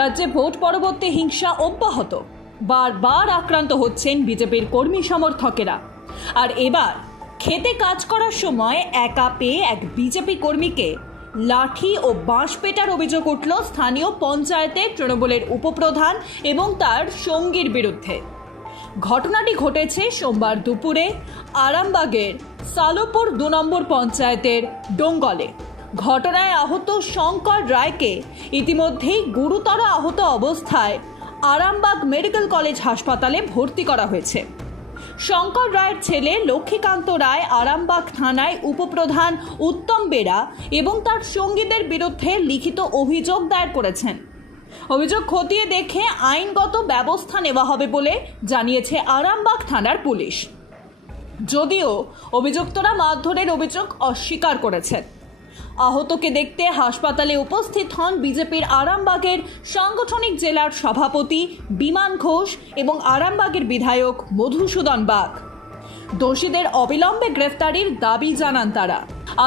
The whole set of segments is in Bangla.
রাজ্যে ভোট পরবর্তী হিংসা অব্যাহত। বারবার আক্রান্ত হচ্ছেন বিজেপির কর্মী সমর্থকেরা। আর এবার খেতে কাজ করার সময় একা পেয়ে এক বিজেপি কর্মীকে লাঠি ও বাঁশ পেটার অভিযোগ উঠল স্থানীয় পঞ্চায়েতের তৃণমূলের উপপ্রধান এবং তার সঙ্গীর বিরুদ্ধে। ঘটনাটি ঘটেছে সোমবার দুপুরে আরামবাগের সালোপুর 2 নম্বর পঞ্চায়েতের ডোঙ্গলে। ঘটনায় আহত শঙ্কর রায়কে ইতিমধ্যেই গুরুতর আহত অবস্থায় আরামবাগ মেডিকেল কলেজ হাসপাতালে ভর্তি করা হয়েছে। শঙ্কর রায়ের ছেলে লক্ষ্মীকান্ত রায় আরামবাগ থানায় উপপ্রধান উত্তম বেরা এবং তার সঙ্গীদের বিরুদ্ধে লিখিত অভিযোগ দায়ের করেছেন। অভিযোগ খতিয়ে দেখে আইনগত ব্যবস্থা নেওয়া হবে বলে জানিয়েছে আরামবাগ থানার পুলিশ। যদিও অভিযুক্তরা মারধরের অভিযোগ অস্বীকার করেছেন। আহতকে দেখতে হাসপাতালে উপস্থিত হন বিজেপির আরামবাগের সাংগঠনিক জেলার সভাপতি বিমান ঘোষ এবং আরামবাগের বিধায়ক মধুসূদন বাগ। দোষীদের অবিলম্বে গ্রেফতারির দাবি জানান তারা।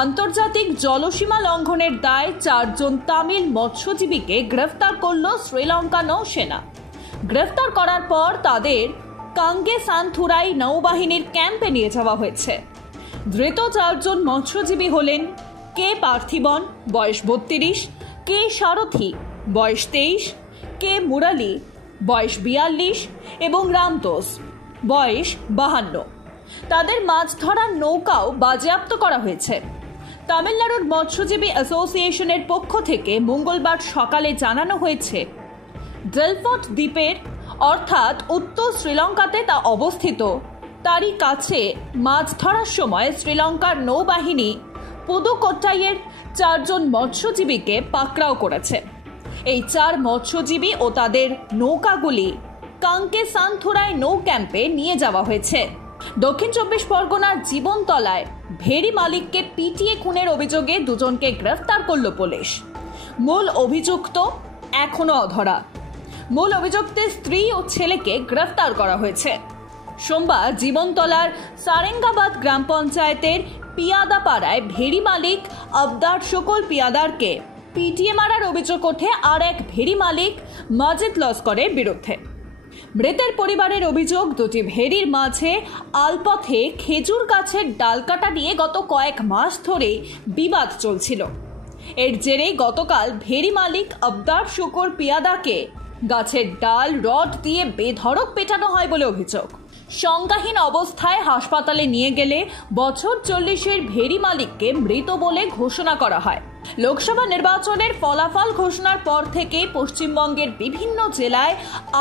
আন্তর্জাতিক জলসীমা লঙ্ঘনের দায়ে 4 জন তামিল মৎস্যজীবীকে গ্রেফতার করল শ্রীলঙ্কা নৌসেনা। গ্রেফতার করার পর তাদের কাঙ্গেসানথুরাই নৌবাহিনীর ক্যাম্পে নিয়ে যাওয়া হয়েছে। ধৃত 4 জন মৎস্যজীবী হলেন কে পার্থিবন, বয়স 32, কে সারথী, বয়স 23, কে মুরালি, বয়স 42 এবং রামতোষ, বয়স 52। তাদের মাছ ধরার নৌকাও বাজেয়াপ্ত করা হয়েছে। তামিলনাড়ুর মৎস্যজীবী অ্যাসোসিয়েশনের পক্ষ থেকে মঙ্গলবার সকালে জানানো হয়েছে, ডেলফট দ্বীপের অর্থাৎ উত্তর শ্রীলঙ্কাতে তা অবস্থিত, তারই কাছে মাছ ধরার সময় শ্রীলঙ্কার নৌবাহিনী পুদুকোট্টাইয়ের 4 জন মৎস্যজীবীকে পাকড়াও করেছে। এই 4 মৎস্যজীবী ও তাদের নৌকাগুলি কাঙ্গেসানথুরাই নৌ ক্যাম্পে নিয়ে যাওয়া হয়েছে। দক্ষিণ 24 পরগনার জীবনতলায় ভেড়ি মালিককে পিটিয়ে খুনের অভিযোগে 2 জনকে গ্রেফতার করল পুলিশ। মূল অভিযুক্ত এখনো অধরা। মূল অভিযুক্তের স্ত্রী ও ছেলেকে গ্রেফতার করা হয়েছে। সোমবার জীবনতলার সারেঙ্গাবাদ গ্রাম পঞ্চায়েতের পিয়াদাপাড়ায় ভেড়ি মালিক আবদার সকল পিয়াদারকে পিটিয়ে মারার অভিযোগ ওঠে আর এক ভেড়ি মালিক মাজিদ লস্করের বিরুদ্ধে। মৃতের পরিবারের অভিযোগ, 2টি ভেড়ির মাঝে আলপথে খেজুর গাছের ডাল কাটা নিয়ে গত কয়েক মাস ধরে বিবাদ চলছিল। এর জেরে গতকাল ভেড়ি মালিক আবদার শুকর পিয়াদাকে গাছের ডাল রড দিয়ে বেধড়ক পেটানো হয় বলে অভিযোগ। সংজ্ঞাহীন অবস্থায় হাসপাতালে নিয়ে গেলে বছর 40-এর ভেড়ি মালিককে মৃত বলে ঘোষণা করা হয়। লোকসভা নির্বাচনের ফলাফল ঘোষণার পর থেকে পশ্চিমবঙ্গের বিভিন্ন জেলায়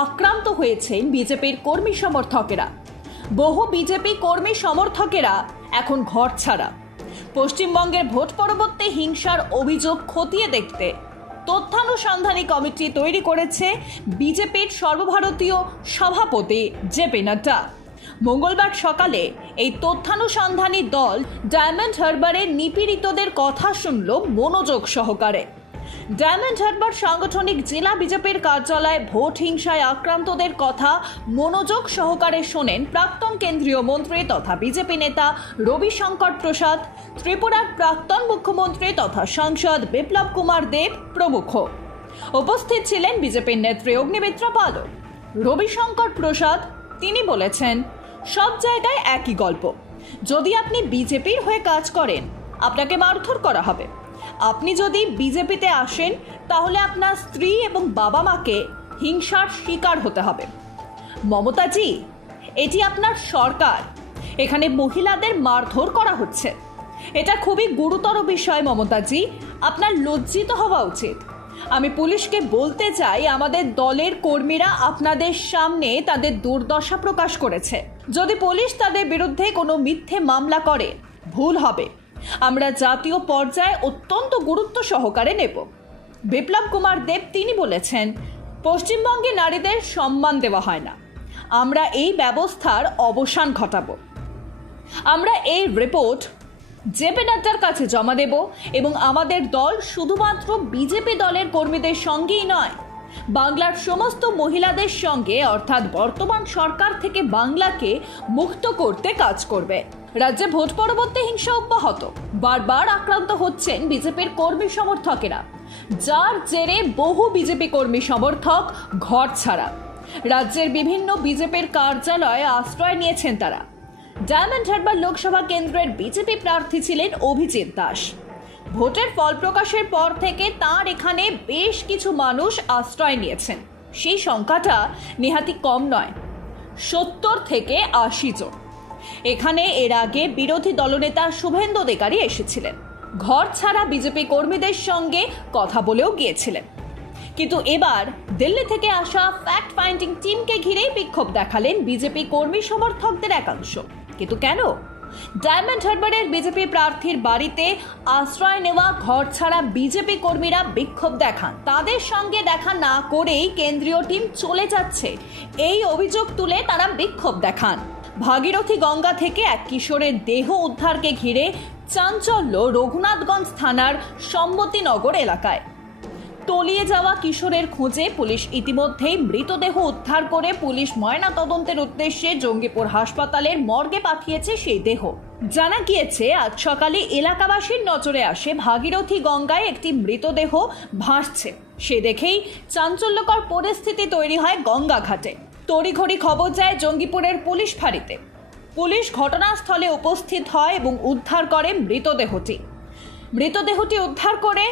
আক্রান্ত হয়েছেন বিজেপির কর্মী সমর্থকেরা। বহু বিজেপি কর্মী সমর্থকেরা এখন ঘর ছাড়া। পশ্চিমবঙ্গের ভোট পরবর্তী হিংসার অভিযোগ খতিয়ে দেখতে তথ্যানুসন্ধানী কমিটি তৈরি করেছে বিজেপির সর্বভারতীয় সভাপতি জেপি নাড্ডা। মঙ্গলবার সকালে এই তথ্যানুসন্ধানী দল ডায়মন্ড হারবারের নিপীড়িতদের কথা শুনল মনোযোগ সহকারে। ডায়মন্ড হারবার সাংগঠনিক জেলা বিজেপির কার্যালয়ে ভোট হিংসায় আক্রান্তদের কথা মনোযোগ সহকারে শোনেন প্রাক্তন কেন্দ্রীয় মন্ত্রী তথা বিজেপি নেতা রবিশঙ্কর প্রসাদ, ত্রিপুরার প্রাক্তন মুখ্যমন্ত্রী তথা সাংসদ বিপ্লব কুমার দেব প্রমুখ। উপস্থিত ছিলেন বিজেপির নেত্রী অগ্নিমিত্রা পাল। রবিশঙ্কর প্রসাদ তিনি বলেছেন, সব জায়গায় একই গল্প। যদি আপনি বিজেপির হয়ে কাজ করেন আপনাকে মারধর করা হবে। আপনি যদি বিজেপিতে আসেন তাহলে আপনার স্ত্রী এবং বাবা মাকে হিংসার শিকার হতে হবে। মমতাজি, এটি আপনার সরকার, এখানে মহিলাদের মারধর করা হচ্ছে। এটা খুবই গুরুতর বিষয় মমতাজি, আপনার লজ্জিত হওয়া উচিত। আমি পুলিশকে বলতে চাই, আমাদের দলের কর্মীরা আপনাদের সামনে তাদের দুর্দশা প্রকাশ করেছে। যদি পুলিশ তাদের বিরুদ্ধে কোনো মিথ্যে মামলা করে ভুল হবে। আমরা জাতীয় পর্যায়ে অত্যন্ত গুরুত্ব সহকারে নেব। বিপ্লব কুমার দেব তিনি বলেছেন, পশ্চিমবঙ্গে নারীদের সম্মান দেওয়া হয় না। আমরা এই ব্যবস্থার অবসান ঘটাবো। আমরা এই রিপোর্ট জেপি নাড্ডার কাছে জমা দেব এবং আমাদের দল শুধুমাত্র বিজেপি দলের কর্মীদের সঙ্গেই নয়, বাংলার সমস্ত মহিলাদের সঙ্গে অর্থাৎ বর্তমান সরকার থেকে বাংলাকে মুক্ত করতে কাজ করবে। রাজ্যে ভোট পরবর্তী হিংসা অব্যাহত। বারবার আক্রান্ত হচ্ছেন বিজেপির কর্মী সমর্থকেরা। যার জেরে বহু বিজেপি কর্মী সমর্থক ঘর ছাড়া। রাজ্যের বিভিন্ন বিজেপির কার্যালয়ে আশ্রয় নিয়েছেন তারা। ডায়মন্ড হারবার লোকসভা কেন্দ্রের বিজেপি প্রার্থী ছিলেন অভিজিৎ দাস। ভোটের ফল প্রকাশের পর থেকে তার এখানে বেশ কিছু মানুষ আশ্রয় নিয়েছেন। সেই সংখ্যাটা নেহাতি কম নয়, 70 থেকে 80 জন। এখানে এর আগে বিরোধী দলনেতা শুভেন্দু অধিকারী এসেছিলেন, ঘর ছাড়া বিজেপি কর্মীদের সঙ্গে কথা বলেও গিয়েছিলেন। কিন্তু এবার দিল্লি থেকে আসা ফ্যাক্ট ফাইন্ডিং টিমকে ঘিরেই বিক্ষোভ দেখালেন বিজেপি কর্মী সমর্থকদের একাংশ। কিন্তু কেন? ডায়মন্ড হারবারের বিজেপি প্রার্থীর বাড়িতে আশ্রয় নেওয়া ঘর ছাড়া বিজেপি কর্মীরা বিক্ষোভ দেখান, তাদের সঙ্গে দেখা না করেই কেন্দ্রীয় টিম চলে যাচ্ছে, এই অভিযোগ তুলে তারা বিক্ষোভ দেখান। ভাগীরথী গঙ্গা থেকে এক কিশোরের দেহ উদ্ধারকে ঘিরে চাঞ্চল্য রঘুনাথগঞ্জ থানার সম্মতিনগর এলাকায়। তলিয়ে যাওয়া কিশোরের খোঁজে পুলিশ ইতিমধ্যেই মৃতদেহ উদ্ধার করে পুলিশ ময়না তদন্তের উদ্দেশ্যে জঙ্গিপুর হাসপাতালের মর্গে পাঠিয়েছে সেই দেহ। জানা গিয়েছে আজ সকালে এলাকাবাসীর নজরে আসে ভাগীরথী গঙ্গায় একটি মৃতদেহ ভাসছে। সে দেখেই চাঞ্চল্যকর পরিস্থিতি তৈরি হয় গঙ্গা ঘাটে। তড়িঘড়ি খবর যায় জঙ্গিপুরের পুলিশ ফাঁড়িতে। পুলিশ ঘটনাস্থলে উপস্থিত হয় এবং উদ্ধার করে মৃতদেহটি উদ্ধার করে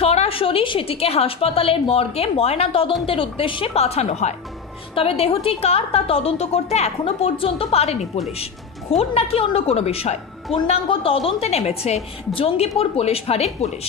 সরাসরি সেটিকে হাসপাতালের মর্গে ময়না তদন্তের উদ্দেশ্যে পাঠানো হয়। তবে দেহটি কার তা তদন্ত করতে এখনো পর্যন্ত পারেনি পুলিশ। খুন নাকি অন্য কোনো বিষয়, পূর্ণাঙ্গ তদন্তে নেমেছে জঙ্গিপুর পুলিশ ফাঁড়ির পুলিশ।